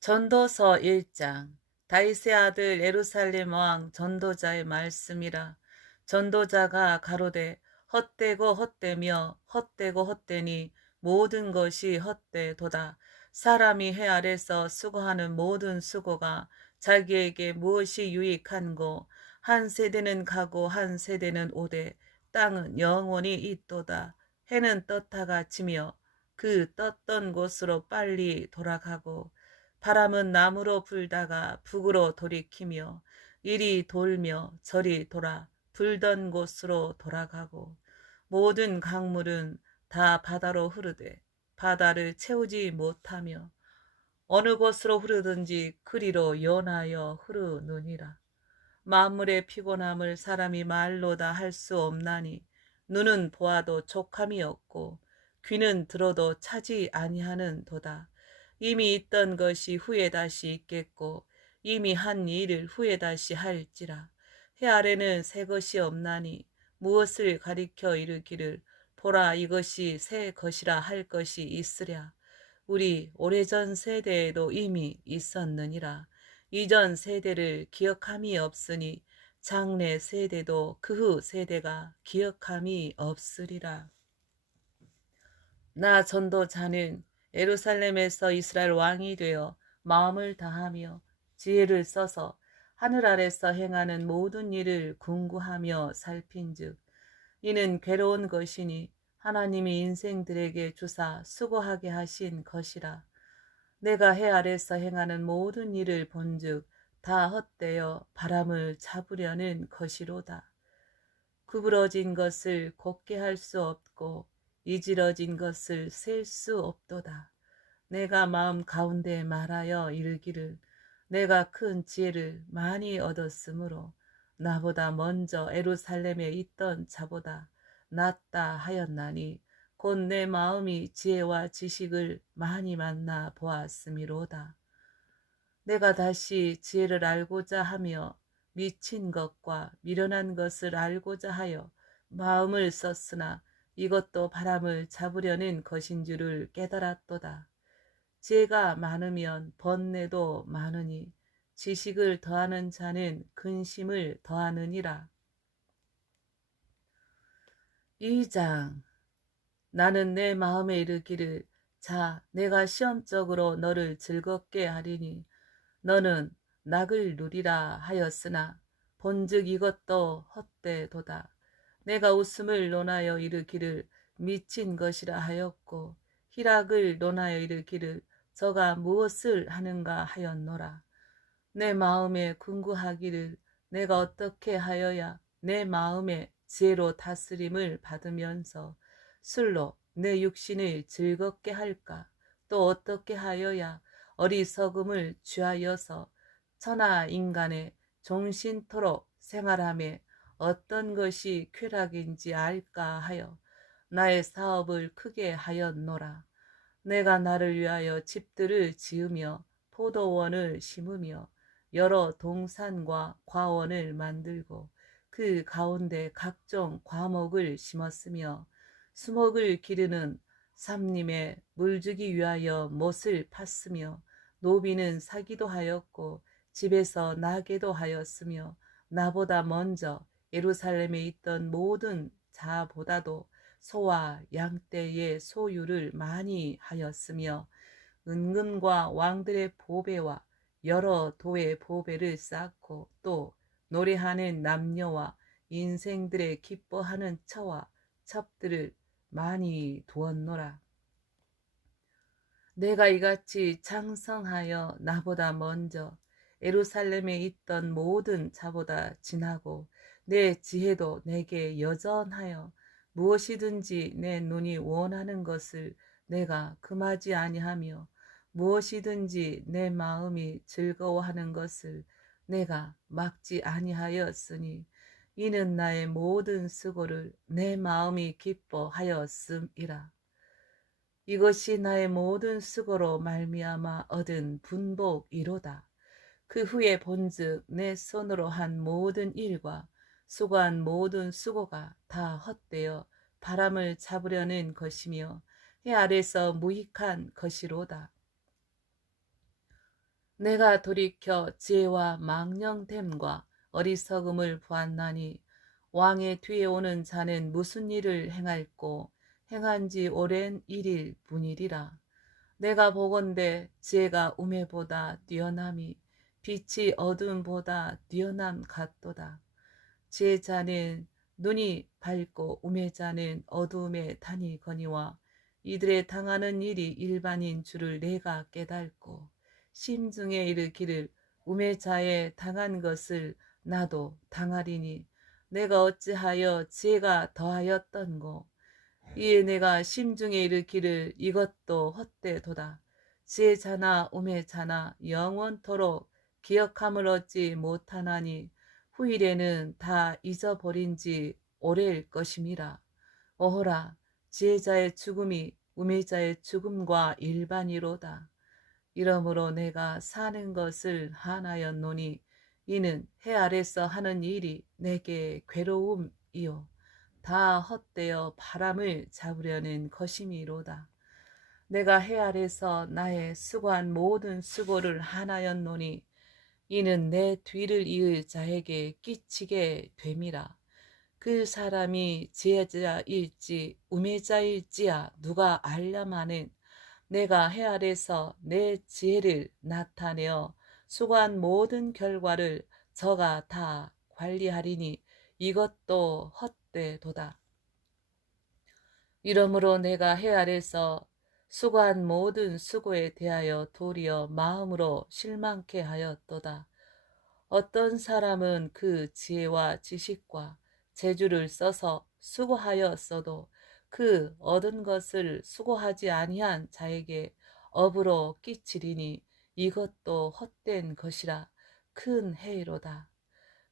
전도서 1장. 다윗의 아들 예루살렘 왕 전도자의 말씀이라. 전도자가 가로되 헛되고 헛되며 헛되고 헛되니 모든 것이 헛되도다. 사람이 해 아래서 수고하는 모든 수고가 자기에게 무엇이 유익한고, 한 세대는 가고 한 세대는 오되 땅은 영원히 있도다. 해는 떴다가 지며 그 떴던 곳으로 빨리 돌아가고, 바람은 남으로 불다가 북으로 돌이키며 이리 돌며 저리 돌아 불던 곳으로 돌아가고, 모든 강물은 다 바다로 흐르되 바다를 채우지 못하며 어느 곳으로 흐르든지 그리로 연하여 흐르느니라. 만물의 피곤함을 사람이 말로 다 할 수 없나니, 눈은 보아도 족함이 없고 귀는 들어도 차지 아니하는 도다. 이미 있던 것이 후에 다시 있겠고 이미 한 일을 후에 다시 할지라. 해 아래는 새 것이 없나니 무엇을 가리켜 이르기를 보라 이것이 새 것이라 할 것이 있으랴. 우리 오래전 세대에도 이미 있었느니라. 이전 세대를 기억함이 없으니 장래 세대도 그 후 세대가 기억함이 없으리라. 나 전도자는 예루살렘에서 이스라엘 왕이 되어 마음을 다하며 지혜를 써서 하늘 아래서 행하는 모든 일을 궁구하며 살핀즉, 이는 괴로운 것이니 하나님이 인생들에게 주사 수고하게 하신 것이라. 내가 해 아래서 행하는 모든 일을 본즉 다 헛되어 바람을 잡으려는 것이로다. 구부러진 것을 곧게 할 수 없고 이지러진 것을 셀 수 없도다. 내가 마음 가운데 말하여 이르기를 내가 큰 지혜를 많이 얻었으므로 나보다 먼저 예루살렘에 있던 자보다 낫다 하였나니, 곧 내 마음이 지혜와 지식을 많이 만나 보았음이로다. 내가 다시 지혜를 알고자 하며 미친 것과 미련한 것을 알고자 하여 마음을 썼으나 이것도 바람을 잡으려는 것인 줄을 깨달았도다. 지혜가 많으면 번뇌도 많으니 지식을 더하는 자는 근심을 더하느니라. 2장. 나는 내 마음에 이르기를 자 내가 시험적으로 너를 즐겁게 하리니 너는 낙을 누리라 하였으나 본즉 이것도 헛되도다. 내가 웃음을 논하여 이르기를 미친 것이라 하였고 희락을 논하여 이르기를 저가 무엇을 하는가 하였노라. 내 마음에 궁구하기를 내가 어떻게 하여야 내 마음의 지혜로 다스림을 받으면서 술로 내 육신을 즐겁게 할까? 또 어떻게 하여야 어리석음을 취하여서 천하 인간의 종신토록 생활함에 어떤 것이 쾌락인지 알까 하여 나의 사업을 크게 하였노라. 내가 나를 위하여 집들을 지으며 포도원을 심으며 여러 동산과 과원을 만들고 그 가운데 각종 과목을 심었으며 수목을 기르는 삼림에 물주기 위하여 못을 팠으며 노비는 사기도 하였고 집에서 나게도 하였으며 나보다 먼저 예루살렘에 있던 모든 자보다도 소와 양떼의 소유를 많이 하였으며 은금과 왕들의 보배와 여러 도의 보배를 쌓고 또 노래하는 남녀와 인생들의 기뻐하는 처와 첩들을 많이 두었노라. 내가 이같이 창성하여 나보다 먼저 예루살렘에 있던 모든 자보다 진하고 내 지혜도 내게 여전하여 무엇이든지 내 눈이 원하는 것을 내가 금하지 아니하며 무엇이든지 내 마음이 즐거워하는 것을 내가 막지 아니하였으니, 이는 나의 모든 수고를 내 마음이 기뻐하였음이라. 이것이 나의 모든 수고로 말미암아 얻은 분복이로다. 그 후에 본즉 내 손으로 한 모든 일과 수고한 모든 수고가 다 헛되어 바람을 잡으려는 것이며 해 아래서 무익한 것이로다. 내가 돌이켜 지혜와 망령됨과 어리석음을 보았나니 왕의 뒤에 오는 자는 무슨 일을 행할꼬 행한 지 오랜 일일 뿐이리라. 내가 보건대 지혜가 우매보다 뛰어남이 빛이 어두움보다 뛰어남 같도다. 지혜자는 눈이 밝고 우매자는 어두움에 다니거니와 이들의 당하는 일이 일반인 줄을 내가 깨닫고 심중에 이르기를 우매자의 당한 것을 나도 당하리니 내가 어찌하여 지혜가 더하였던고. 이에 내가 심중에 이르기를 이것도 헛되도다. 지혜자나 우매자나 영원토록 기억함을 얻지 못하나니 후일에는 다 잊어버린 지 오래일 것임이라. 오호라, 지혜자의 죽음이 우매자의 죽음과 일반이로다. 이러므로 내가 사는 것을 한하였노니 이는 해 아래서 하는 일이 내게 괴로움이요 다 헛되어 바람을 잡으려는 것임이로다. 내가 해 아래서 나의 수고한 모든 수고를 한하였노니 이는 내 뒤를 이을 자에게 끼치게 됨이라. 그 사람이 지혜자일지 우매자일지야 누가 알려마는 내가 해 아래서 내 지혜를 나타내어 수고한 모든 결과를 저가 다 관리하리니 이것도 헛되도다. 이러므로 내가 해 아래서 수고한 모든 수고에 대하여 도리어 마음으로 실망케 하였도다. 어떤 사람은 그 지혜와 지식과 재주를 써서 수고하였어도 그 얻은 것을 수고하지 아니한 자에게 업으로 끼치리니 이것도 헛된 것이라 큰 해이로다.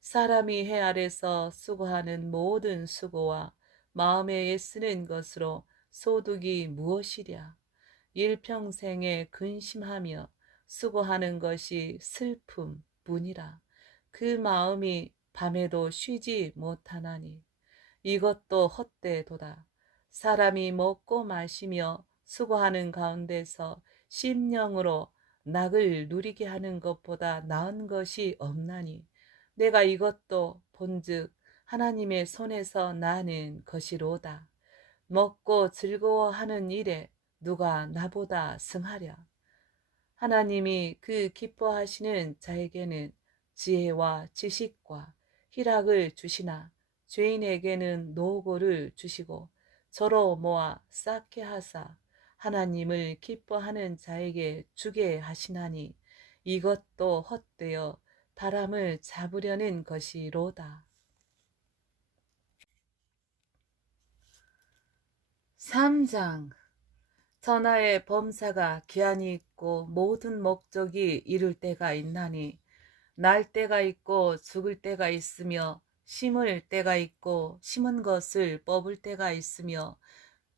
사람이 해 아래서 수고하는 모든 수고와 마음에 애쓰는 것으로 소득이 무엇이랴. 일평생에 근심하며 수고하는 것이 슬픔 뿐이라. 그 마음이 밤에도 쉬지 못하나니 이것도 헛되도다. 사람이 먹고 마시며 수고하는 가운데서 심령으로 낙을 누리게 하는 것보다 나은 것이 없나니 내가 이것도 본즉 하나님의 손에서 나는 것이로다. 먹고 즐거워하는 일에 누가 나보다 승하랴. 하나님이 그 기뻐하시는 자에게는 지혜와 지식과 희락을 주시나 죄인에게는 노고를 주시고 저로 모아 쌓게 하사 하나님을 기뻐하는 자에게 주게 하시나니 이것도 헛되어 바람을 잡으려는 것이로다. 3장 천하의 범사가 기한이 있고 모든 목적이 이룰 때가 있나니 날 때가 있고 죽을 때가 있으며 심을 때가 있고 심은 것을 뽑을 때가 있으며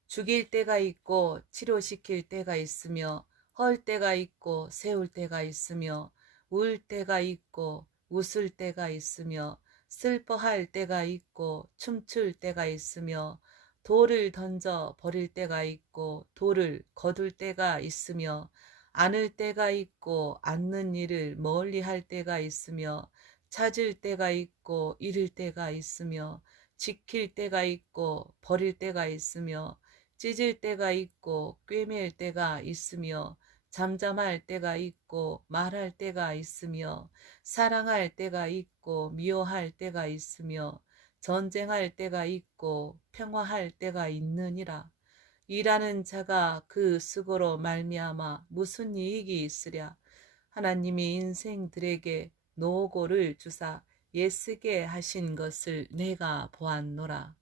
죽일 때가 있고 치료시킬 때가 있으며 헐 때가 있고 세울 때가 있으며 울 때가 있고 웃을 때가 있으며 슬퍼할 때가 있고 춤출 때가 있으며 돌을 던져 버릴 때가 있고 돌을 거둘 때가 있으며 안을 때가 있고 앉는 일을 멀리 할 때가 있으며 찾을 때가 있고 잃을 때가 있으며 지킬 때가 있고 버릴 때가 있으며 찢을 때가 있고 꿰맬 때가 있으며 잠잠할 때가 있고 말할 때가 있으며 사랑할 때가 있고 미워할 때가 있으며 전쟁할 때가 있고 평화할 때가 있느니라. 일하는 자가 그 수고로 말미암아 무슨 이익이 있으랴. 하나님이 인생들에게 노고를 주사 애쓰게 하신 것을 내가 보았노라.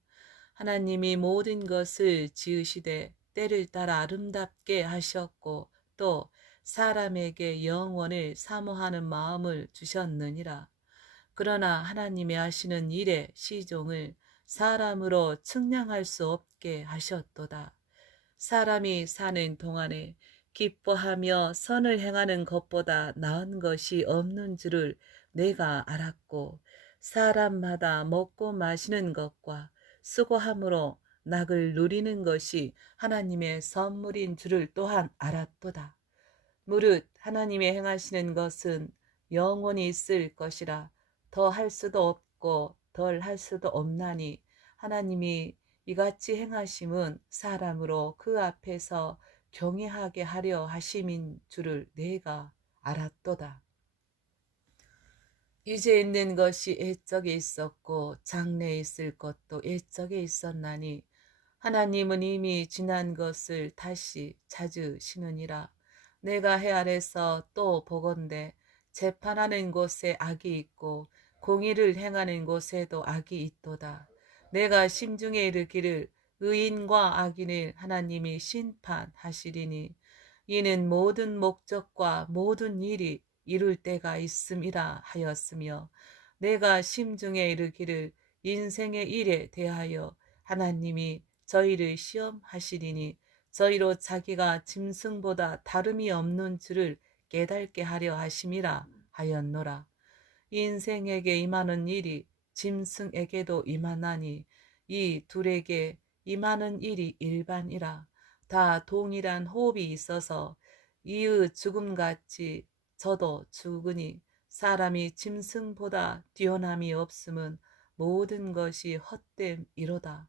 하나님이 모든 것을 지으시되 때를 따라 아름답게 하셨고 또 사람에게 영원을 사모하는 마음을 주셨느니라. 그러나 하나님이 하시는 일의 시종을 사람으로 측량할 수 없게 하셨도다. 사람이 사는 동안에 기뻐하며 선을 행하는 것보다 나은 것이 없는 줄을 내가 알았고 사람마다 먹고 마시는 것과 수고함으로 낙을 누리는 것이 하나님의 선물인 줄을 또한 알았도다. 무릇 하나님이 행하시는 것은 영원히 있을 것이라. 더 할 수도 없고 덜 할 수도 없나니 하나님이 이같이 행하심은 사람으로 그 앞에서 경외하게 하려 하심인 줄을 내가 알았도다. 이제 있는 것이 옛적에 있었고 장래에 있을 것도 옛적에 있었나니 하나님은 이미 지난 것을 다시 찾으시느니라. 내가 해 아래서 또 보건대 재판하는 곳에 악이 있고 공의를 행하는 곳에도 악이 있도다. 내가 심중에 이르기를 의인과 악인을 하나님이 심판하시리니 이는 모든 목적과 모든 일이 이룰 때가 있음이라 하였으며 내가 심중에 이르기를 인생의 일에 대하여 하나님이 저희를 시험하시리니 저희로 자기가 짐승보다 다름이 없는 줄을 깨닫게 하려 하심이라 하였노라. 인생에게 임하는 일이 짐승에게도 임하나니 이 둘에게 임하는 일이 일반이라. 다 동일한 호흡이 있어서 이의 죽음같이 저도 죽으니 사람이 짐승보다 뛰어남이 없음은 모든 것이 헛됨이로다.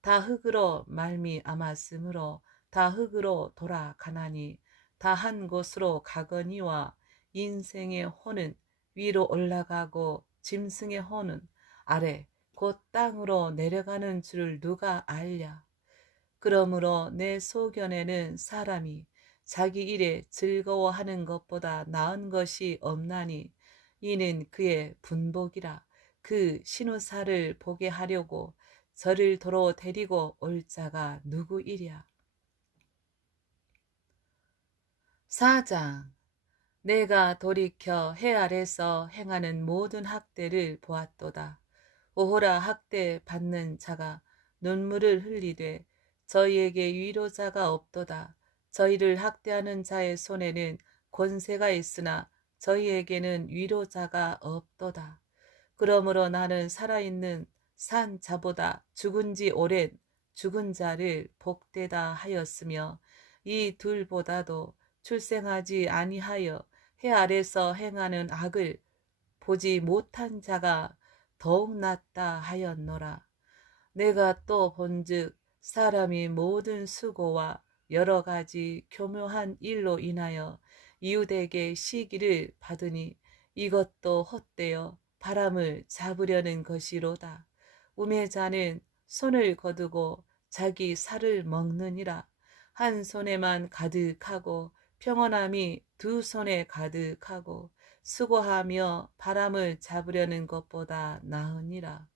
다 흙으로 말미암았으므로 다 흙으로 돌아가나니 다 한 곳으로 가거니와 인생의 혼은 위로 올라가고 짐승의 혼은 아래 곧 땅으로 내려가는 줄을 누가 알랴. 그러므로 내 소견에는 사람이 자기 일에 즐거워하는 것보다 나은 것이 없나니 이는 그의 분복이라. 그 신우사를 보게 하려고 저를 도로 데리고 올 자가 누구이랴. 4장. 내가 돌이켜 해 아래서 행하는 모든 학대를 보았도다. 오호라 학대 받는 자가 눈물을 흘리되 저희에게 위로자가 없도다. 저희를 학대하는 자의 손에는 권세가 있으나 저희에게는 위로자가 없도다. 그러므로 나는 살아있는 산 자보다 죽은 지 오랜 죽은 자를 복되다 하였으며 이 둘보다도 출생하지 아니하여 해 아래서 행하는 악을 보지 못한 자가 더욱 낫다 하였노라. 내가 또 본즉 사람이 모든 수고와 여러 가지 교묘한 일로 인하여 이웃에게 시기를 받으니 이것도 헛되어 바람을 잡으려는 것이로다. 우매자는 손을 거두고 자기 살을 먹느니라. 한 손에만 가득하고 평온함이 두 손에 가득하고 수고하며 바람을 잡으려는 것보다 나으니라.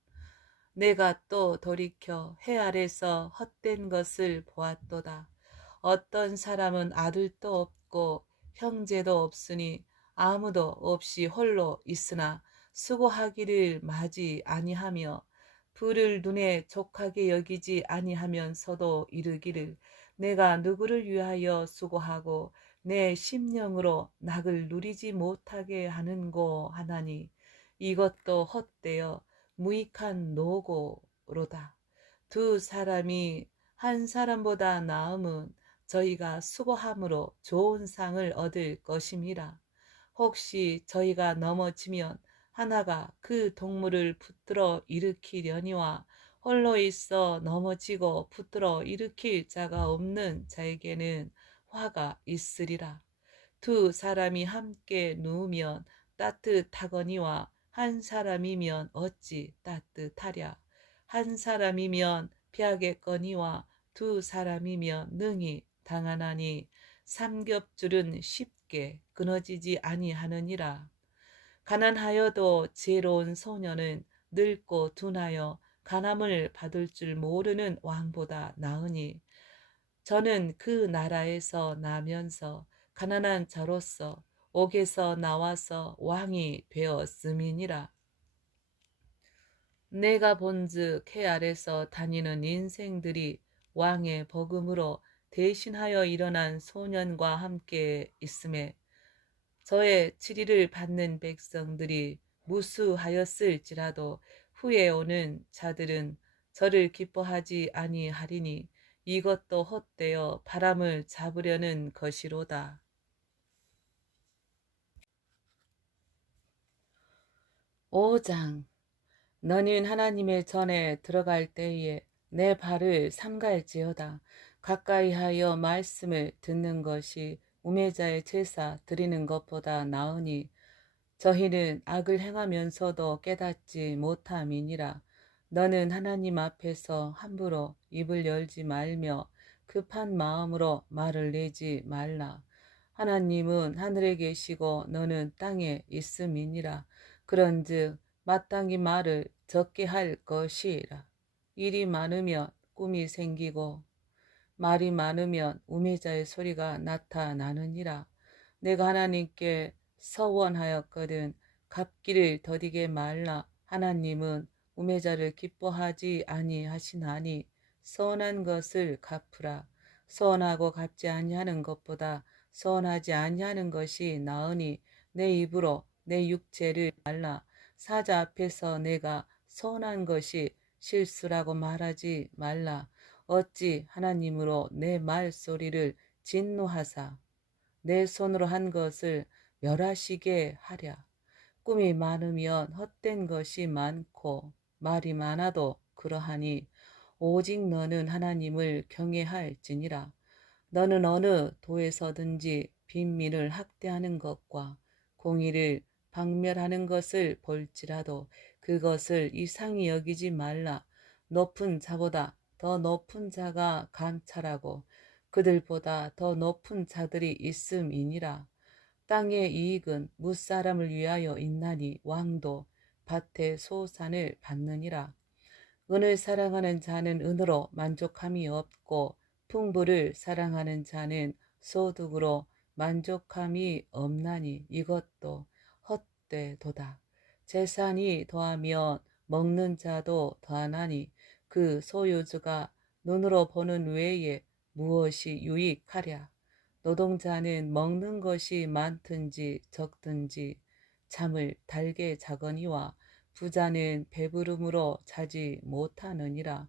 내가 또 돌이켜 해 아래서 헛된 것을 보았도다. 어떤 사람은 아들도 없고 형제도 없으니 아무도 없이 홀로 있으나 수고하기를 마지 아니하며 불을 눈에 족하게 여기지 아니하면서도 이르기를 내가 누구를 위하여 수고하고 내 심령으로 낙을 누리지 못하게 하는고 하나니 이것도 헛되어 무익한 노고로다. 두 사람이 한 사람보다 나음은 저희가 수고함으로 좋은 상을 얻을 것임이라. 혹시 저희가 넘어지면 하나가 그 동물을 붙들어 일으키려니와 홀로 있어 넘어지고 붙들어 일으킬 자가 없는 자에게는 화가 있으리라. 두 사람이 함께 누우면 따뜻하거니와 한 사람이면 어찌 따뜻하랴. 한 사람이면 피하겠거니와 두 사람이면 능히 당하나니 삼겹줄은 쉽게 끊어지지 아니하느니라. 가난하여도 지혜로운 소녀는 늙고 둔하여 간암을 받을 줄 모르는 왕보다 나으니 저는 그 나라에서 나면서 가난한 자로서 옥에서 나와서 왕이 되었음이니라. 내가 본즉 해 아래서 다니는 인생들이 왕의 복음으로 대신하여 일어난 소년과 함께 있음에 저의 치리를 받는 백성들이 무수하였을지라도 후에 오는 자들은 저를 기뻐하지 아니하리니 이것도 헛되어 바람을 잡으려는 것이로다. 5장. 너는 하나님의 전에 들어갈 때에 내 발을 삼갈지어다. 가까이 하여 말씀을 듣는 것이 우매자의 제사 드리는 것보다 나으니 저희는 악을 행하면서도 깨닫지 못함이니라. 너는 하나님 앞에서 함부로 입을 열지 말며 급한 마음으로 말을 내지 말라. 하나님은 하늘에 계시고 너는 땅에 있음이니라. 그런즉 마땅히 말을 적게 할 것이라. 일이 많으면 꿈이 생기고 말이 많으면 우매자의 소리가 나타나느니라. 내가 하나님께 서원하였거든 갚기를 더디게 말라. 하나님은 우매자를 기뻐하지 아니하시나니 선한 것을 갚으라. 선하고 갚지 아니하는 것보다 선하지 아니하는 것이 나으니 내 입으로 내 육체를 말라. 사자 앞에서 내가 선한 것이 실수라고 말하지 말라. 어찌 하나님으로 내 말소리를 진노하사 내 손으로 한 것을 멸하시게 하랴. 꿈이 많으면 헛된 것이 많고 말이 많아도 그러하니 오직 너는 하나님을 경외할지니라. 너는 어느 도에서든지 빈민을 학대하는 것과 공의를 박멸하는 것을 볼지라도 그것을 이상히 여기지 말라. 높은 자보다 더 높은 자가 감찰하고 그들보다 더 높은 자들이 있음이니라. 땅의 이익은 무사람을 위하여 있나니 왕도 밭의 소산을 받느니라. 은을 사랑하는 자는 은으로 만족함이 없고 풍부를 사랑하는 자는 소득으로 만족함이 없나니 이것도 헛되도다. 재산이 더하면 먹는 자도 더하나니 그 소유주가 눈으로 보는 외에 무엇이 유익하랴. 노동자는 먹는 것이 많든지 적든지 잠을 달게 자거니와 부자는 배부름으로 자지 못하느니라.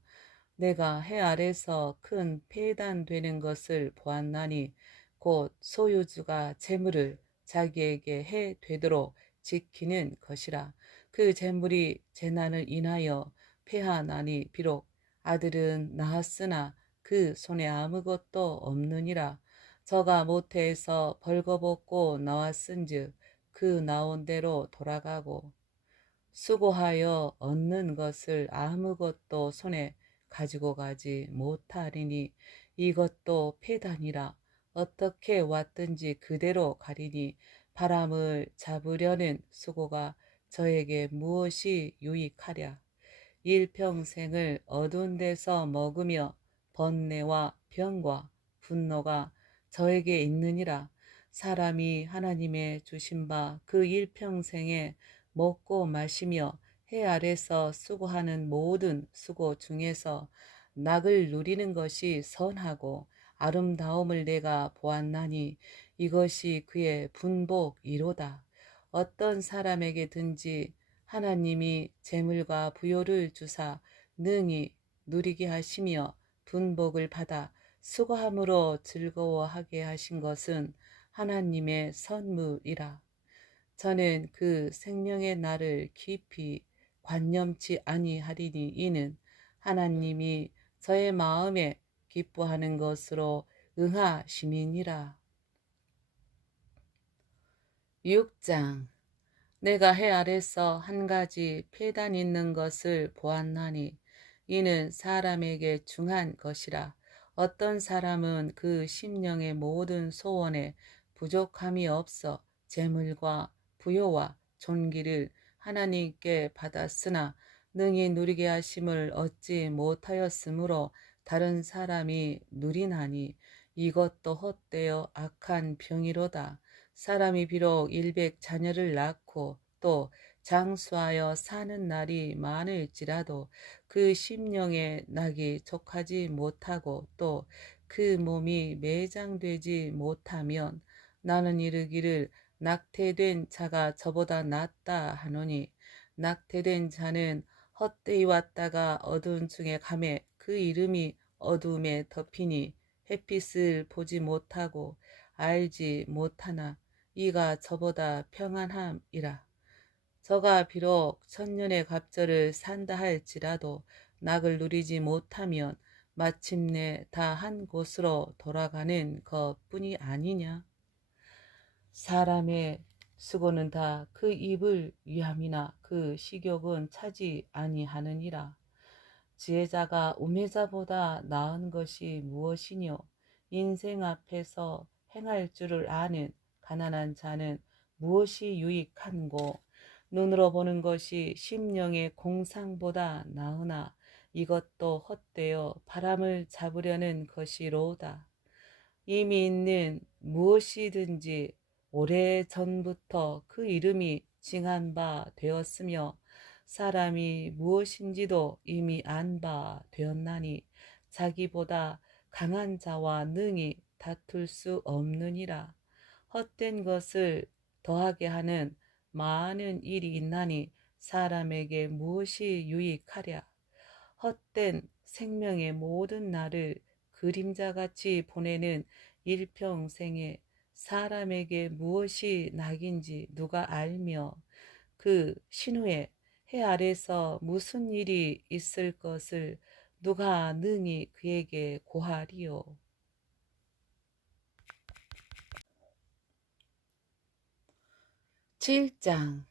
내가 해 아래서 큰 폐단되는 것을 보았나니 곧 소유주가 재물을 자기에게 해 되도록 지키는 것이라. 그 재물이 재난을 인하여 패하나니 비록 아들은 낳았으나 그 손에 아무것도 없느니라. 저가 모태에서 벌거벗고 나왔은즉 그 나온 대로 돌아가고 수고하여 얻는 것을 아무것도 손에 가지고 가지 못하리니 이것도 패단이라. 어떻게 왔든지 그대로 가리니 바람을 잡으려는 수고가 저에게 무엇이 유익하랴. 일평생을 어두운 데서 먹으며 번뇌와 병과 분노가 저에게 있느니라. 사람이 하나님의 주신 바 그 일평생에 먹고 마시며 해 아래서 수고하는 모든 수고 중에서 낙을 누리는 것이 선하고 아름다움을 내가 보았나니 이것이 그의 분복이로다. 어떤 사람에게든지 하나님이 재물과 부요를 주사 능히 누리게 하시며 분복을 받아 수고함으로 즐거워하게 하신 것은 하나님의 선물이라. 저는 그 생명의 날을 깊이 관념치 아니하리니 이는 하나님이 저의 마음에 기뻐하는 것으로 응하심이니라. 6장. 내가 해 아래서 한 가지 폐단 있는 것을 보았나니 이는 사람에게 중한 것이라. 어떤 사람은 그 심령의 모든 소원에 부족함이 없어 재물과 부요와 존귀를 하나님께 받았으나 능히 누리게 하심을 얻지 못하였으므로 다른 사람이 누리나니 이것도 헛되어 악한 병이로다. 사람이 비록 100자녀를 낳고 또 장수하여 사는 날이 많을지라도 그 심령에 낙이 족하지 못하고 또 그 몸이 매장되지 못하면 나는 이르기를 낙태된 자가 저보다 낫다 하노니 낙태된 자는 헛되이 왔다가 어두운 중에 가매 그 이름이 어두움에 덮이니 햇빛을 보지 못하고 알지 못하나 이가 저보다 평안함이라. 저가 비록 천년의 갑절을 산다 할지라도 낙을 누리지 못하면 마침내 다 한 곳으로 돌아가는 것뿐이 아니냐. 사람의 수고는 다 그 입을 위함이나 그 식욕은 차지 아니하느니라. 지혜자가 우매자보다 나은 것이 무엇이뇨? 인생 앞에서 행할 줄을 아는 가난한 자는 무엇이 유익한고? 눈으로 보는 것이 심령의 공상보다 나으나 이것도 헛되어 바람을 잡으려는 것이로다. 이미 있는 무엇이든지 오래전부터 그 이름이 징한 바 되었으며 사람이 무엇인지도 이미 안 바 되었나니 자기보다 강한 자와 능히 다툴 수 없느니라. 헛된 것을 더하게 하는 많은 일이 있나니 사람에게 무엇이 유익하랴. 헛된 생명의 모든 날을 그림자같이 보내는 일평생에 사람에게 무엇이 낙인지 누가 알며 그 신후에 해 아래서 무슨 일이 있을 것을 누가 능히 그에게 고하리요. 7장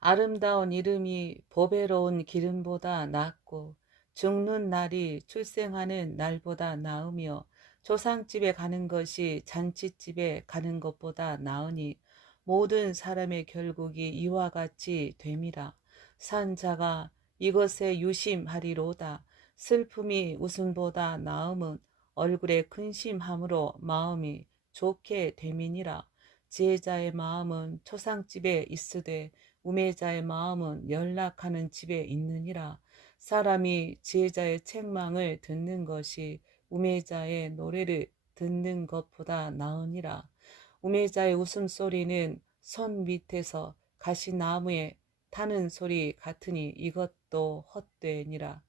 아름다운 이름이 보배로운 기름보다 낫고 죽는 날이 출생하는 날보다 나으며 조상집에 가는 것이 잔치집에 가는 것보다 나으니 모든 사람의 결국이 이와 같이 됨이라. 산 자가 이것에 유심하리로다. 슬픔이 웃음보다 나음은 얼굴에 근심함으로 마음이 좋게 됨이니라. 지혜자의 마음은 초상집에 있으되 우매자의 마음은 연락하는 집에 있느니라. 사람이 지혜자의 책망을 듣는 것이 우매자의 노래를 듣는 것보다 나으니라. 우매자의 웃음소리는 손 밑에서 가시나무에 타는 소리 같으니 이것도 헛되니라.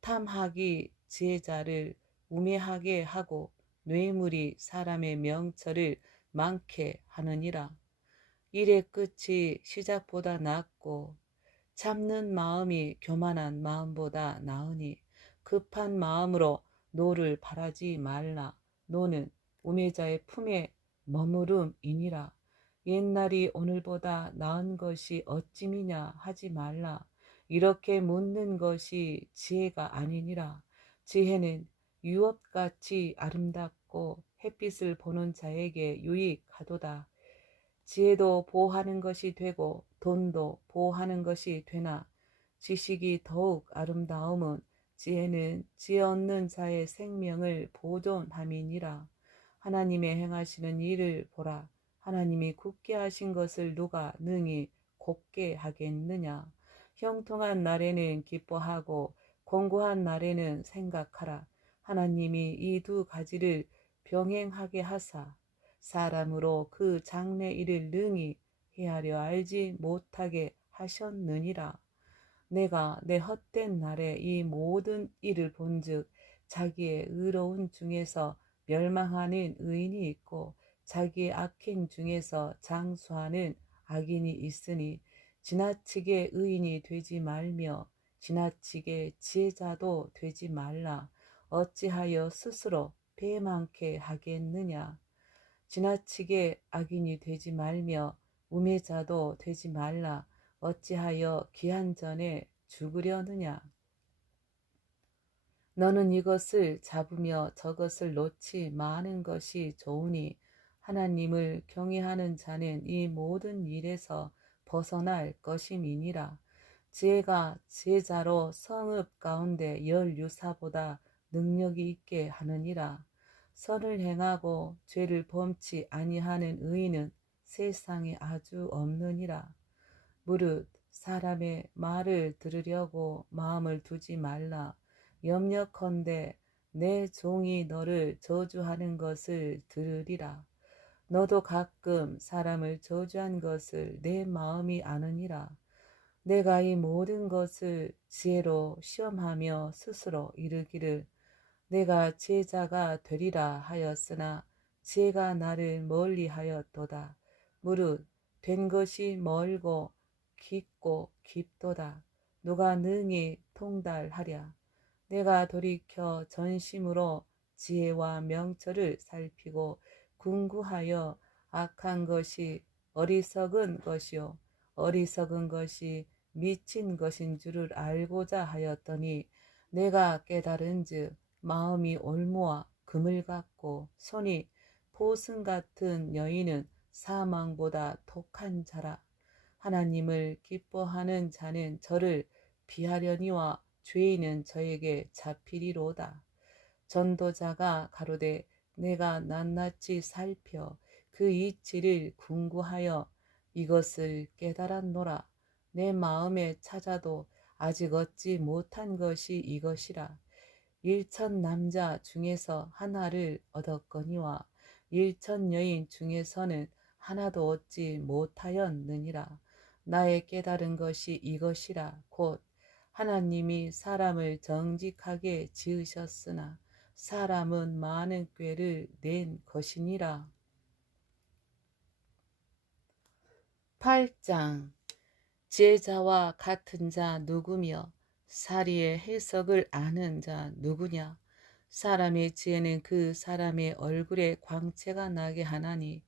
탐학이 지혜자를 우매하게 하고 뇌물이 사람의 명철을 많게 하느니라. 일의 끝이 시작보다 낫고 참는 마음이 교만한 마음보다 나으니 급한 마음으로 노를 바라지 말라. 노는 우매자의 품에 머무름이니라. 옛날이 오늘보다 나은 것이 어찌미냐 하지 말라. 이렇게 묻는 것이 지혜가 아니니라. 지혜는 유업같이 아름답고 햇빛을 보는 자에게 유익하도다. 지혜도 보호하는 것이 되고 돈도 보호하는 것이 되나 지식이 더욱 아름다움은 지혜는 지혜 얻는 자의 생명을 보존함이니라. 하나님의 행하시는 일을 보라. 하나님이 굳게 하신 것을 누가 능히 곱게 하겠느냐. 형통한 날에는 기뻐하고 공고한 날에는 생각하라. 하나님이 이 두 가지를 병행하게 하사 사람으로 그 장래 일을 능히 헤아려 알지 못하게 하셨느니라. 내가 내 헛된 날에 이 모든 일을 본즉 자기의 의로운 중에서 멸망하는 의인이 있고 자기의 악행 중에서 장수하는 악인이 있으니 지나치게 의인이 되지 말며 지나치게 지혜자도 되지 말라. 어찌하여 스스로 배만케 하겠느냐. 지나치게 악인이 되지 말며 우매자도 되지 말라. 어찌하여 기한 전에 죽으려느냐. 너는 이것을 잡으며 저것을 놓지 마는 것이 좋으니 하나님을 경외하는 자는 이 모든 일에서 벗어날 것임이니라. 지혜가 지혜자로 성읍 가운데 열 유사보다 능력이 있게 하느니라. 선을 행하고 죄를 범치 아니하는 의인은 세상에 아주 없느니라. 무릇 사람의 말을 들으려고 마음을 두지 말라. 염려컨대 내 종이 너를 저주하는 것을 들으리라. 너도 가끔 사람을 저주한 것을 내 마음이 아느니라. 내가 이 모든 것을 지혜로 시험하며 스스로 이르기를 내가 지혜자가 되리라 하였으나 지혜가 나를 멀리 하였도다. 무릇 된 것이 멀고 깊고 깊도다. 누가 능히 통달하랴. 내가 돌이켜 전심으로 지혜와 명철을 살피고 궁구하여 악한 것이 어리석은 것이요 어리석은 것이 미친 것인 줄을 알고자 하였더니 내가 깨달은즉 마음이 올무와 금을 같고 손이 포승 같은 여인은 사망보다 독한 자라. 하나님을 기뻐하는 자는 저를 비하려니와 죄인은 저에게 잡히리로다. 전도자가 가로되 내가 낱낱이 살펴 그 이치를 궁구하여 이것을 깨달았노라. 내 마음에 찾아도 아직 얻지 못한 것이 이것이라. 일천 남자 중에서 하나를 얻었거니와 일천 여인 중에서는 하나도 얻지 못하였느니라. 나의 깨달은 것이 이것이라. 곧 하나님이 사람을 정직하게 지으셨으나 사람은 많은 꾀를 낸 것이니라. 8장. 제자와 같은 자 누구며 사리의 해석을 아는 자 누구냐. 사람의 지혜는 그 사람의 얼굴에 광채가 나게 하나니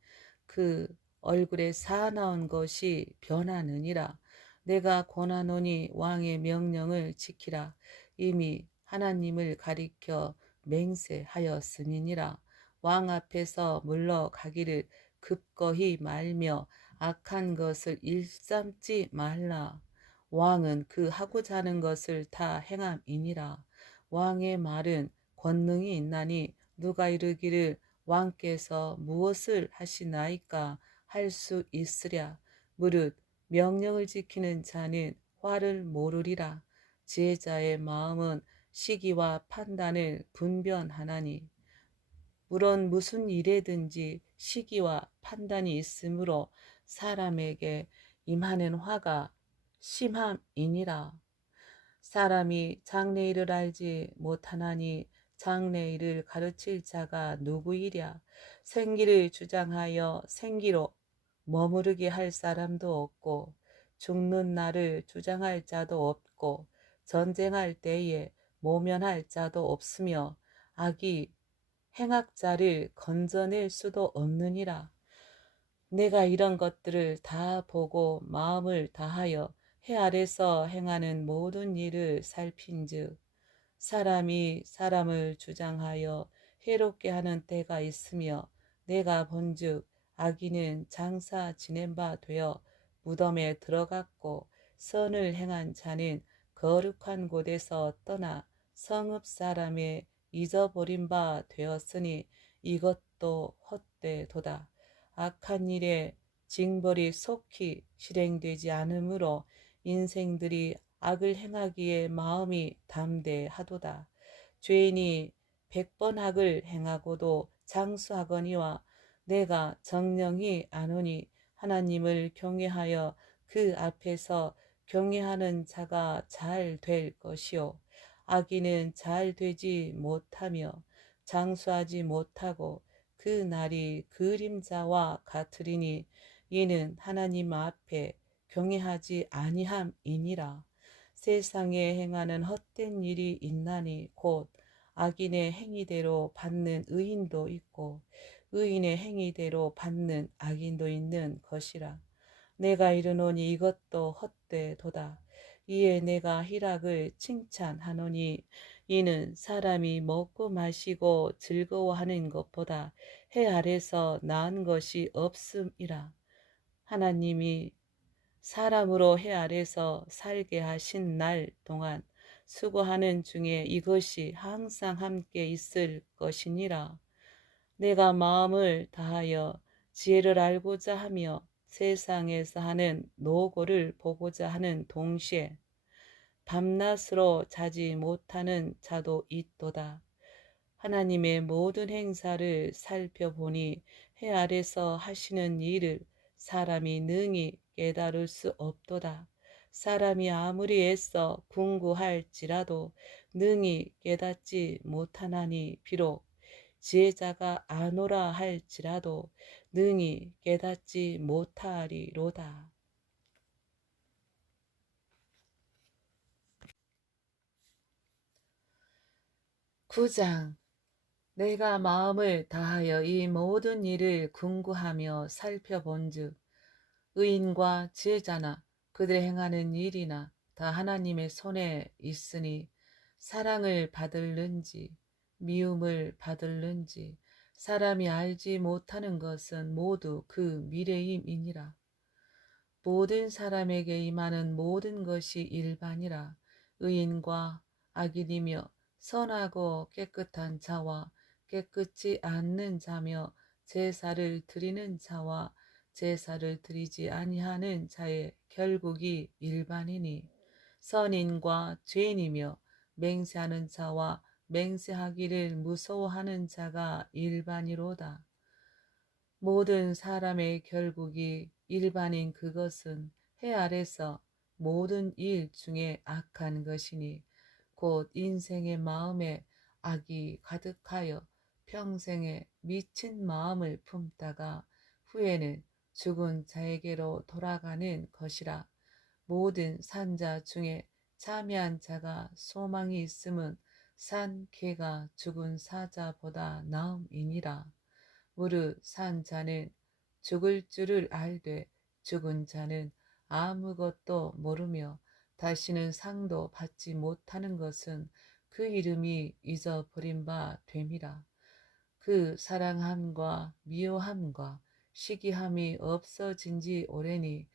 그 얼굴에 사나운 것이 변하느니라. 내가 권하노니 왕의 명령을 지키라. 이미 하나님을 가리켜 맹세하였으니라. 왕 앞에서 물러가기를 급거히 말며 악한 것을 일삼지 말라. 왕은 그 하고자 하는 것을 다 행함이니라. 왕의 말은 권능이 있나니 누가 이르기를 왕께서 무엇을 하시나이까 할 수 있으랴. 무릇 명령을 지키는 자는 화를 모르리라. 지혜자의 마음은 시기와 판단을 분별하나니 물론 무슨 일에든지 시기와 판단이 있으므로 사람에게 임하는 화가 심함이니라. 사람이 장래일을 알지 못하나니 장래일을 가르칠 자가 누구이랴. 생기를 주장하여 생기로 머무르게 할 사람도 없고 죽는 날을 주장할 자도 없고 전쟁할 때에 모면할 자도 없으며 악이 행악자를 건져낼 수도 없느니라. 내가 이런 것들을 다 보고 마음을 다하여 해 아래서 행하는 모든 일을 살핀즉 사람이 사람을 주장하여 해롭게 하는 때가 있으며 내가 본즉 악인은 장사 지낸 바 되어 무덤에 들어갔고 선을 행한 자는 거룩한 곳에서 떠나 성읍 사람의 잊어버린 바 되었으니 이것도 헛되도다. 악한 일에 징벌이 속히 실행되지 않으므로 인생들이 악을 행하기에 마음이 담대하도다. 죄인이 100번 악을 행하고도 장수하거니와 내가 정령이 아노니 하나님을 경외하여 그 앞에서 경외하는 자가 잘 될 것이요 악인은 잘 되지 못하며 장수하지 못하고 그 날이 그림자와 같으리니 이는 하나님 앞에 경외하지 아니함이니라. 세상에 행하는 헛된 일이 있나니 곧 악인의 행위대로 받는 의인도 있고 의인의 행위대로 받는 악인도 있는 것이라. 내가 이르노니 이것도 헛되도다. 이에 내가 희락을 칭찬하노니 이는 사람이 먹고 마시고 즐거워하는 것보다 해 아래서 나은 것이 없음이라. 하나님이 사람으로 해 아래서 살게 하신 날 동안 수고하는 중에 이것이 항상 함께 있을 것이니라. 내가 마음을 다하여 지혜를 알고자 하며 세상에서 하는 노고를 보고자 하는 동시에 밤낮으로 자지 못하는 자도 있도다. 하나님의 모든 행사를 살펴보니 해 아래서 하시는 일을 사람이 능히 깨달을 수 없도다. 사람이 아무리 애써 궁구할지라도 능히 깨닫지 못하나니 비록 지혜자가 아노라 할지라도 능히 깨닫지 못하리로다. 9장. 내가 마음을 다하여 이 모든 일을 궁구하며 살펴본즉 의인과 지혜자나 그들의 행하는 일이나 다 하나님의 손에 있으니 사랑을 받을는지 미움을 받을는지 사람이 알지 못하는 것은 모두 그 미래임이니라. 모든 사람에게 임하는 모든 것이 일반이라. 의인과 악인이며 선하고 깨끗한 자와 깨끗지 않는 자며 제사를 드리는 자와 제사를 드리지 아니하는 자의 결국이 일반이니 선인과 죄인이며 맹세하는 자와 맹세하기를 무서워하는 자가 일반이로다. 모든 사람의 결국이 일반인 그것은 해 아래서 모든 일 중에 악한 것이니 곧 인생의 마음에 악이 가득하여 평생에 미친 마음을 품다가 후에는 죽은 자에게로 돌아가는 것이라. 모든 산자 중에 참여한 자가 소망이 있음은 산 개가 죽은 사자보다 나음이니라. 무릇 산 자는 죽을 줄을 알되 죽은 자는 아무것도 모르며 다시는 상도 받지 못하는 것은 그 이름이 잊어버린 바 됨이라. 그 사랑함과 미워함과 시기함이 없어진 지 오래니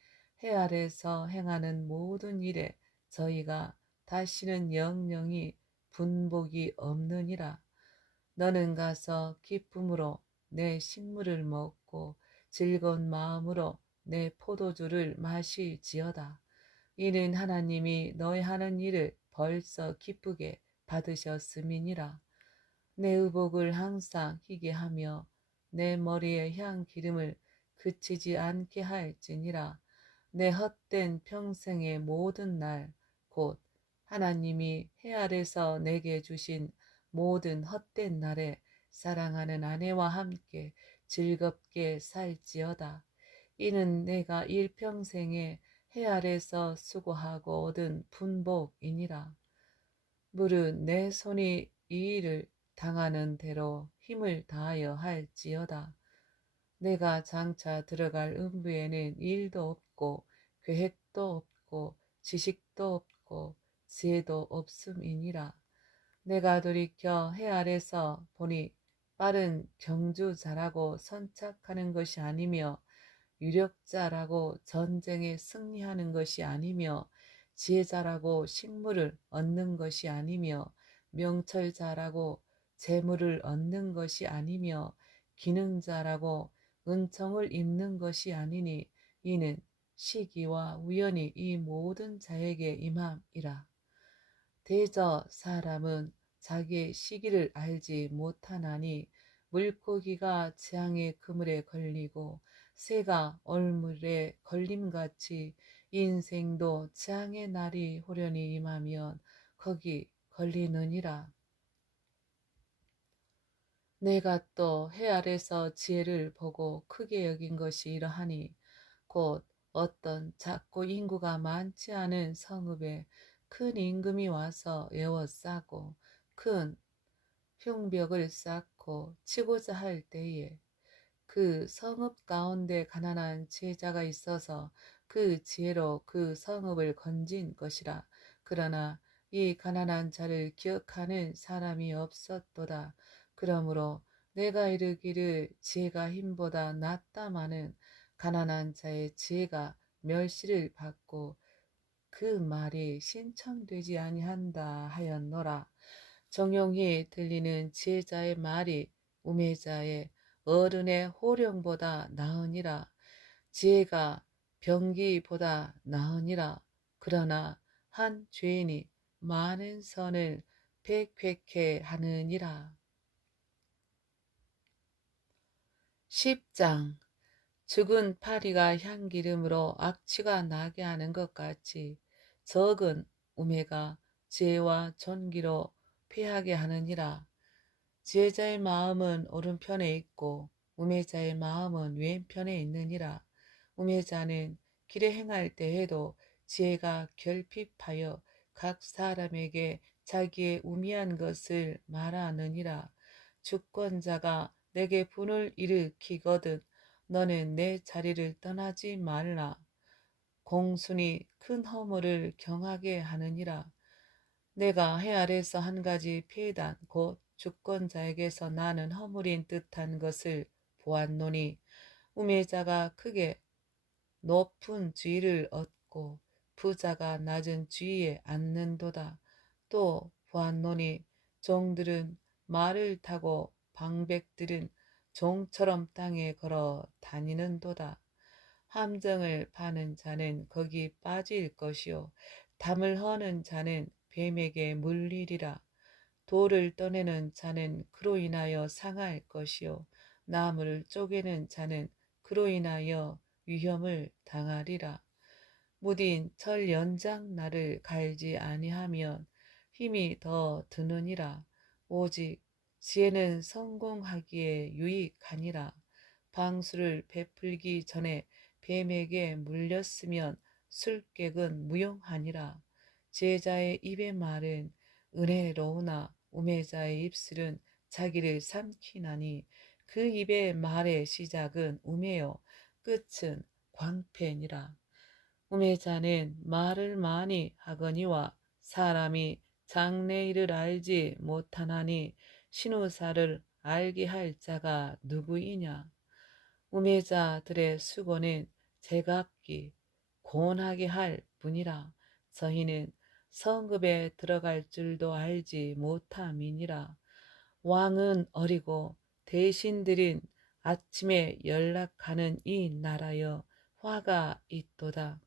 해 아래서 행하는 모든 일에 저희가 다시는 영영이 분복이 없느니라. 너는 가서 기쁨으로 내 식물을 먹고 즐거운 마음으로 내 포도주를 마시지어다. 이는 하나님이 너의 하는 일을 벌써 기쁘게 받으셨음이니라. 내 의복을 항상 희게 하며 내 머리에 향 기름을 그치지 않게 할지니라. 내 헛된 평생의 모든 날 곧 하나님이 해 아래서 내게 주신 모든 헛된 날에 사랑하는 아내와 함께 즐겁게 살지어다. 이는 내가 일평생에 해 아래서 수고하고 얻은 분복이니라. 무릇 내 손이 이 일을 당하는 대로 힘을 다하여 할지어다. 내가 장차 들어갈 음부에는 일도 없고 계획도 없고 지식도 없고 지혜도 없음이니라. 내가 돌이켜 해 아래서 보니 빠른 경주자라고 선착하는 것이 아니며 유력자라고 전쟁에 승리하는 것이 아니며 지혜자라고 식물을 얻는 것이 아니며 명철자라고 재물을 얻는 것이 아니며 기능자라고 은총을 입는 것이 아니니 이는 시기와 우연이 이 모든 자에게 임함이라. 대저 사람은 자기의 시기를 알지 못하나니 물고기가 재앙의 그물에 걸리고 새가 얼물에 걸림같이 인생도 재앙의 날이 호련히 임하면 거기 걸리느니라. 내가 또 해 아래서 지혜를 보고 크게 여긴 것이 이러하니 곧 어떤 작고 인구가 많지 않은 성읍에 큰 임금이 와서 에워싸고 큰 흉벽을 쌓고 치고자 할 때에 그 성읍 가운데 가난한 지혜자가 있어서 그 지혜로 그 성읍을 건진 것이라. 그러나 이 가난한 자를 기억하는 사람이 없었도다. 그러므로 내가 이르기를 지혜가 힘보다 낫다마는 가난한 자의 지혜가 멸시를 받고 그 말이 신청되지 아니한다 하였노라. 정용히 들리는 지혜자의 말이 우매자의 어른의 호령보다 나으니라. 지혜가 병기보다 나으니라. 그러나 한 죄인이 많은 선을 백획해 하느니라. 10장. 죽은 파리가 향기름으로 악취가 나게 하는 것 같이 적은 우매가 지혜와 존귀로 패하게 하느니라. 지혜자의 마음은 오른편에 있고 우매자의 마음은 왼편에 있느니라. 우매자는 길에 행할 때에도 지혜가 결핍하여 각 사람에게 자기의 우미한 것을 말하느니라. 주권자가 내게 분을 일으키거든 너는 내 자리를 떠나지 말라. 공순이 큰 허물을 경하게 하느니라. 내가 해 아래서 한 가지 폐단 곧 주권자에게서 나는 허물인 듯한 것을 보았노니 우매자가 크게 높은 지위를 얻고 부자가 낮은 지위에 앉는도다. 또 보았노니 종들은 말을 타고 방백들은 종처럼 땅에 걸어 다니는도다. 함정을 파는 자는 거기 빠질 것이요 담을 허는 자는 뱀에게 물리리라. 돌을 떠내는 자는 그로 인하여 상할 것이요 나무를 쪼개는 자는 그로 인하여 위험을 당하리라. 무딘 철 연장 날을 갈지 아니하면 힘이 더 드느니라. 오직 지혜는 성공하기에 유익하니라. 방수를 베풀기 전에 뱀에게 물렸으면 술객은 무용하니라. 제자의 입의 말은 은혜로우나 우매자의 입술은 자기를 삼키나니 그 입의 말의 시작은 우매요 끝은 광패니라. 우매자는 말을 많이 하거니와 사람이 장래일을 알지 못하나니 신우사를 알게 할 자가 누구이냐. 우매자들의 수고는 제각기 고온하게 할 뿐이라. 저희는 성급에 들어갈 줄도 알지 못함이니라. 왕은 어리고 대신들은 아침에 연락하는 이 나라여 화가 있도다.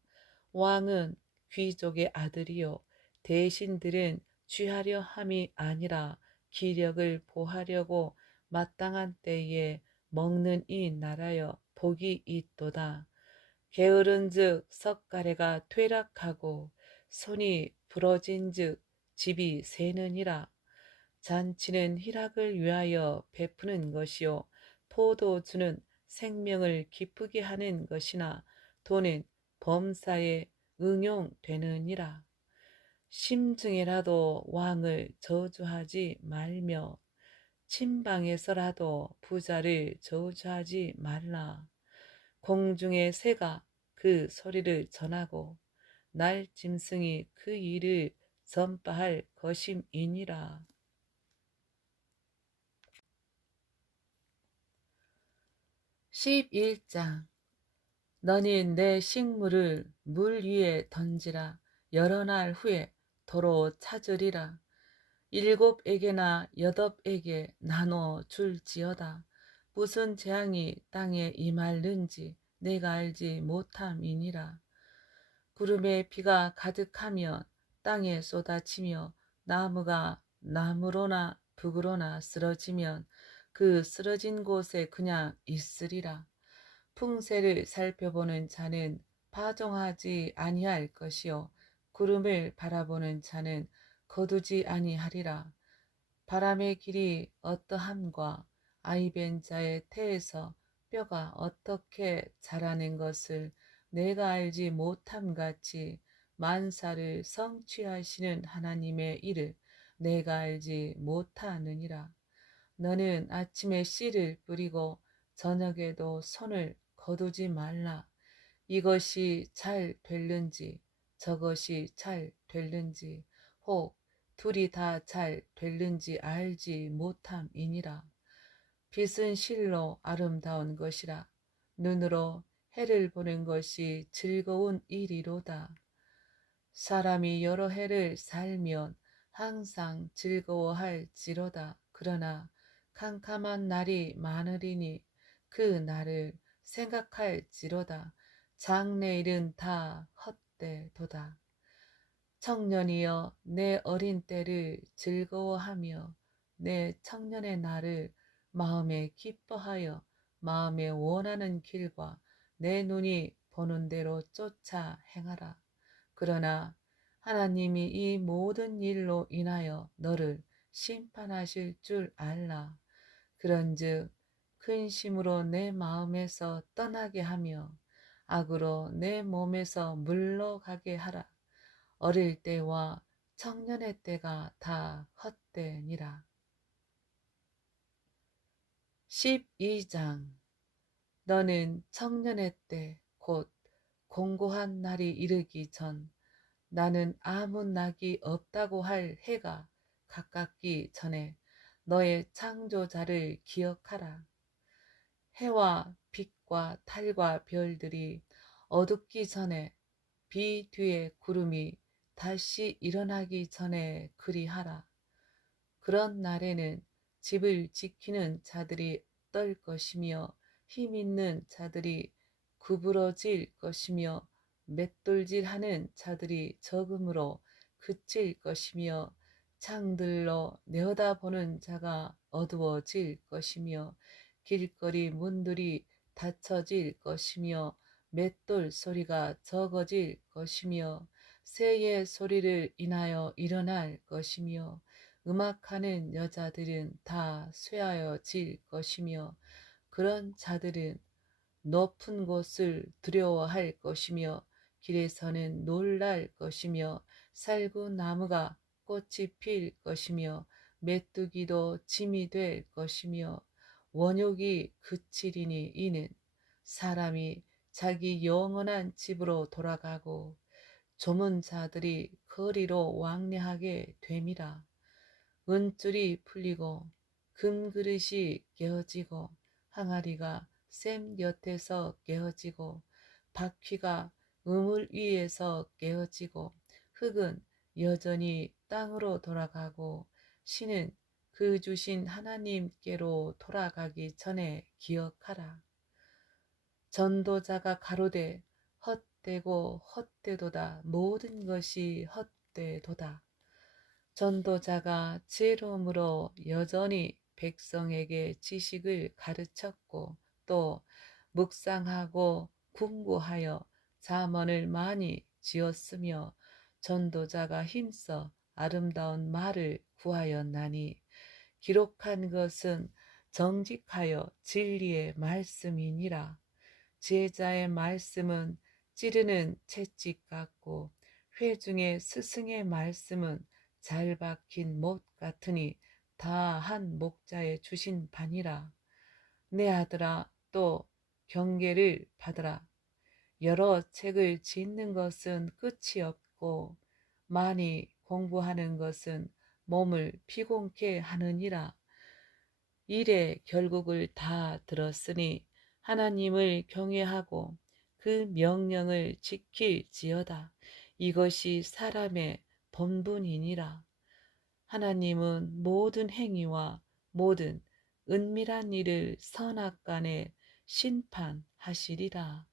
왕은 귀족의 아들이요 대신들은 취하려 함이 아니라 기력을 보하려고 마땅한 때에 먹는 이 나라여 복이 있도다. 게으른즉 석가래가 퇴락하고 손이 부러진즉 집이 새느니라. 잔치는 희락을 위하여 베푸는 것이요 포도주는 생명을 기쁘게 하는 것이나 돈은 범사에 응용되느니라. 심중에라도 왕을 저주하지 말며 침방에서라도 부자를 저주하지 말라. 공중의 새가 그 소리를 전하고 날짐승이 그 일을 전파할 것임이니라. 11장 너는 내 식물을 물 위에 던지라. 여러 날 후에 도로 찾으리라. 7에게나 8에게 나눠 줄지어다. 무슨 재앙이 땅에 임할는지 내가 알지 못함이니라. 구름에 비가 가득하면 땅에 쏟아지며 나무가 나무로나 북으로나 쓰러지면 그 쓰러진 곳에 그냥 있으리라. 풍세를 살펴보는 자는 파종하지 아니할 것이요 구름을 바라보는 자는 거두지 아니하리라. 바람의 길이 어떠함과 아이벤 자의 태에서 뼈가 어떻게 자라는 것을 내가 알지 못함같이 만사를 성취하시는 하나님의 일을 내가 알지 못하느니라. 너는 아침에 씨를 뿌리고 저녁에도 손을 거두지 말라. 이것이 잘 될는지 저것이 잘 될는지 혹 둘이 다 잘 될는지 알지 못함이니라. 빛은 실로 아름다운 것이라. 눈으로 해를 보는 것이 즐거운 일이로다. 사람이 여러 해를 살면 항상 즐거워할지로다. 그러나 캄캄한 날이 많으리니 그 날을 생각할지로다. 장래일은 다 헛되도다. 청년이여 내 어린 때를 즐거워하며 내 청년의 날을 마음에 기뻐하여 마음에 원하는 길과 내 눈이 보는 대로 쫓아 행하라. 그러나 하나님이 이 모든 일로 인하여 너를 심판하실 줄 알라. 그런즉 근심으로 내 마음에서 떠나게 하며 악으로 내 몸에서 물러가게 하라. 어릴 때와 청년의 때가 다 헛되니라. 12장. 너는 청년의 때 곧 공고한 날이 이르기 전 나는 아무 낙이 없다고 할 해가 가깝기 전에 너의 창조자를 기억하라. 해와 빛과 달과 별들이 어둡기 전에 비 뒤에 구름이 다시 일어나기 전에 그리하라. 그런 날에는 집을 지키는 자들이 떨 것이며 힘 있는 자들이 구부러질 것이며 맷돌질하는 자들이 적음으로 그칠 것이며 창들로 내어다보는 자가 어두워질 것이며 길거리 문들이 닫혀질 것이며 맷돌 소리가 적어질 것이며 새의 소리를 인하여 일어날 것이며 음악하는 여자들은 다 쇠하여질 것이며 그런 자들은 높은 곳을 두려워할 것이며 길에서는 놀랄 것이며 살구나무가 꽃이 필 것이며 메뚜기도 짐이 될 것이며 원욕이 그치리니 이는 사람이 자기 영원한 집으로 돌아가고 조문 자들이 거리로 왕래하게 됨이라. 은줄이 풀리고 금그릇이 깨어지고 항아리가 샘 곁에서 깨어지고 바퀴가 우물 위에서 깨어지고 흙은 여전히 땅으로 돌아가고 신은 그 주신 하나님께로 돌아가기 전에 기억하라. 전도자가 가로되 헛되고 헛되도다. 모든 것이 헛되도다. 전도자가 지혜로움으로 여전히 백성에게 지식을 가르쳤고 또 묵상하고 궁구하여 잠언을 많이 지었으며 전도자가 힘써 아름다운 말을 구하였나니 기록한 것은 정직하여 진리의 말씀이니라. 제자의 말씀은 찌르는 채찍 같고 회중의 스승의 말씀은 잘 박힌 못 같으니 다 한 목자에 주신 바니라. 내 아들아 또 경계를 받으라. 여러 책을 짓는 것은 끝이 없고 많이 공부하는 것은 몸을 피곤케 하느니라. 일의 결국을 다 들었으니 하나님을 경외하고 그 명령을 지킬지어다. 이것이 사람의 본분이니라. 하나님은 모든 행위와 모든 은밀한 일을 선악간에 심판하시리라.